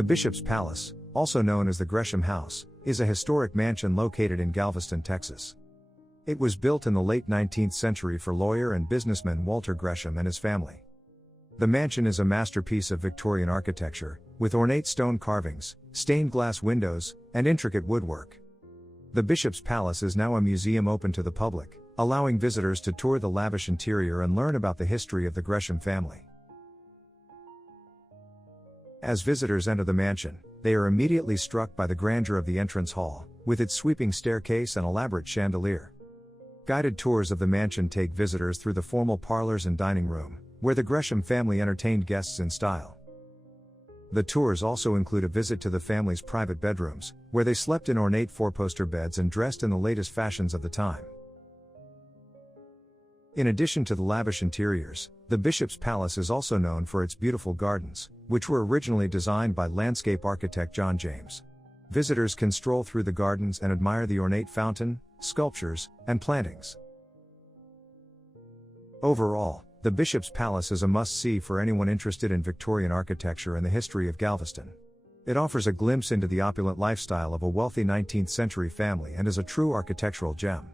The Bishop's Palace, also known as the Gresham House, is a historic mansion located in Galveston, Texas. It was built in the late 19th century for lawyer and businessman Walter Gresham and his family. The mansion is a masterpiece of Victorian architecture, with ornate stone carvings, stained glass windows, and intricate woodwork. The Bishop's Palace is now a museum open to the public, allowing visitors to tour the lavish interior and learn about the history of the Gresham family. As visitors enter the mansion, they are immediately struck by the grandeur of the entrance hall, with its sweeping staircase and elaborate chandelier. Guided tours of the mansion take visitors through the formal parlors and dining room, where the Gresham family entertained guests in style. The tours also include a visit to the family's private bedrooms, where they slept in ornate four-poster beds and dressed in the latest fashions of the time. In addition to the lavish interiors, the Bishop's Palace is also known for its beautiful gardens, which were originally designed by landscape architect John James. Visitors can stroll through the gardens and admire the ornate fountain, sculptures, and plantings. Overall, the Bishop's Palace is a must-see for anyone interested in Victorian architecture and the history of Galveston. It offers a glimpse into the opulent lifestyle of a wealthy 19th century family and is a true architectural gem.